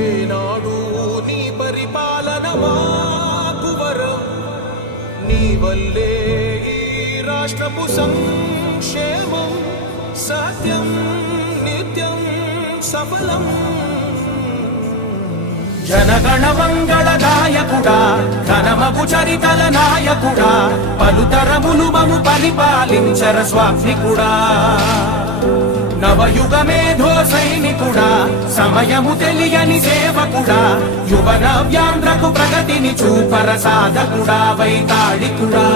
ఏనాడు నీ పరిపాలన మాకు వరం, నీ వల్లే ఈ రాష్ట్రపు సంక్షేమం సత్యం నిత్యం సఫలం. జనగణ మంగళ గాయకుడా, ఘనమగు చరితల నాయకుడా, పలుతరములు మము పరిపాలించర స్వామికుడా. నవయుగ మేధో సైనికుడా, సమయము తెలియని సేవకుడా, యువ నవ్యాంధ్రకు ప్రగతిని చూపర సాధకుడా, వైతాళికుడా.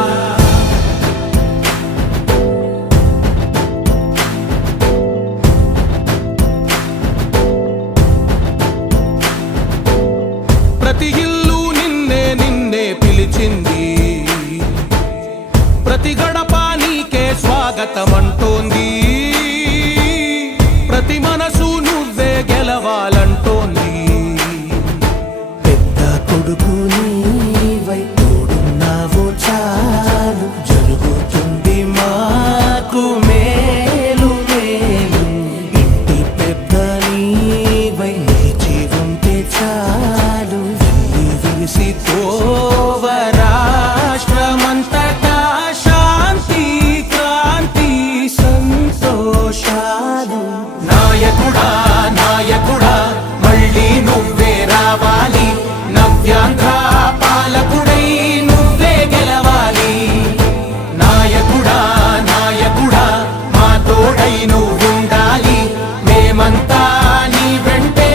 ప్రతి ఇల్లు నిన్నే నిన్నే పిలిచింది, ప్రతి గడప నీకే స్వాగతమంటోంది, ప్రతి మనసు నువ్వే గెలవాలంటోంది. పెద్ద కొడుకు నీవై తోడున్నావు చాలు, జరుగుతుంది మాకు మేలు మేలు. ఇంటి పెద్ద నీవై నిలిచి ఉంటే చాలు, విరిసి తోవ రాష్ట్రమంతటా శాంతి క్రాంతి సంతోషాలు. నాయకుడా నాయకుడా మళ్ళీ నువ్వే రావాలి, నవ్యాంధ్ర పాలకుడై నువ్వే గెలవాలి. నాయకుడా నాయకుడా మా తోడై నువ్వుండాలి, మేమంతా నీ వెంటే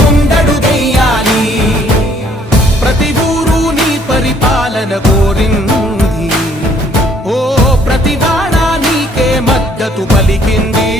ముందడుగెయ్యాలి. ప్రతి ఊరు నీ పరిపాలన కోరింది, ఓ ప్రతి వాడ నీకే మద్దతు పలికింది.